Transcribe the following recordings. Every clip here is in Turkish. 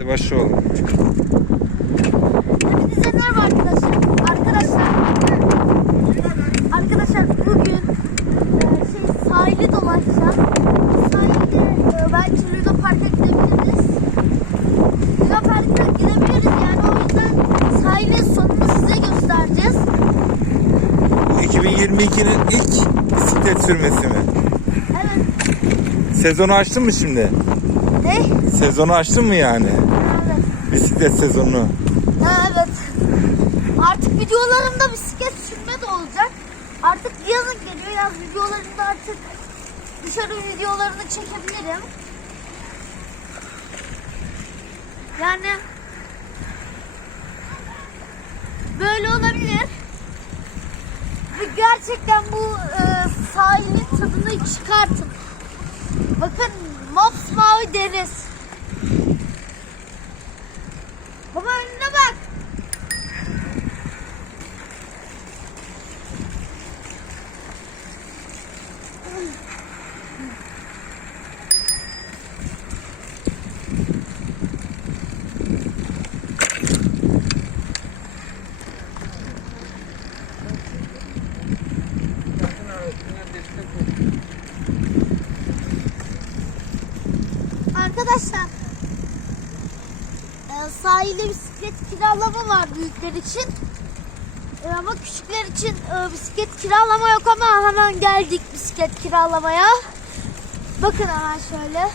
Hadi başlayalım. Hepinize merhaba arkadaşlar. Arkadaşlar. Arkadaşlar bugün e, şey sahili dolaşacağız. Sahilde e, belki Luna Park'a gidebiliriz. Luna Park'a gidebiliriz yani o yüzden sahilin sonunu size göstereceğiz. 2022'nin ilk bisiklet sürmesi mi? Evet. Sezonu açtın mı şimdi? Ne? Sezonu açtın mı yani? Evet. Bisiklet sezonunu. Evet. Artık videolarımda bisiklet sürme de olacak. Artık yazın geliyor. Yaz videolarında artık dışarı videolarını çekebilirim. Yani böyle olabilir. Ve gerçekten bu e, sahilin tadını çıkartın. Bakın mavi deniz. Arkadaşlar e, sahilde bisiklet kiralama var büyükler için. E, ama küçükler için e, bisiklet kiralama yok ama hemen geldik bisiklet kiralamaya. Bakın hemen şöyle.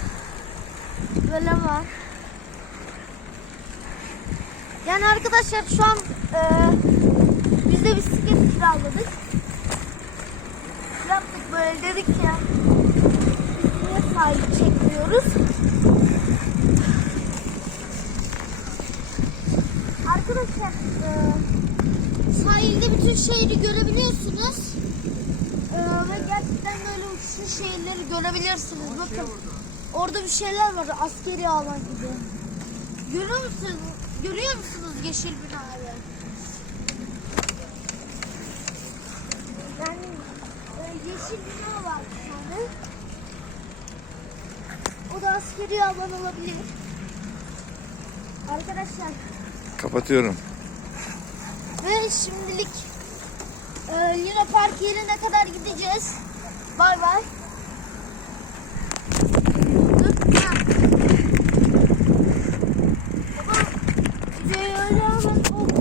Böyle var. Yani arkadaşlar şu an e, biz de bisiklet kiraladık. Yaptık böyle dedik ya. Biz niye çekmiyoruz? Arkadaşlar e, sahilde bütün şehri görebiliyorsunuz. E, ve gerçekten böyle uçuşun şehirleri görebilirsiniz. Bakın orada bir şeyler var askeri alan gibi. Görüyor musunuz? Görüyor musunuz yeşil binayı? Yani e, yeşil bina var bir tane. O da askeri alan olabilir. Arkadaşlar Kapatıyorum. Ve şimdilik e, Luna Park yerine kadar gideceğiz. Bay bay.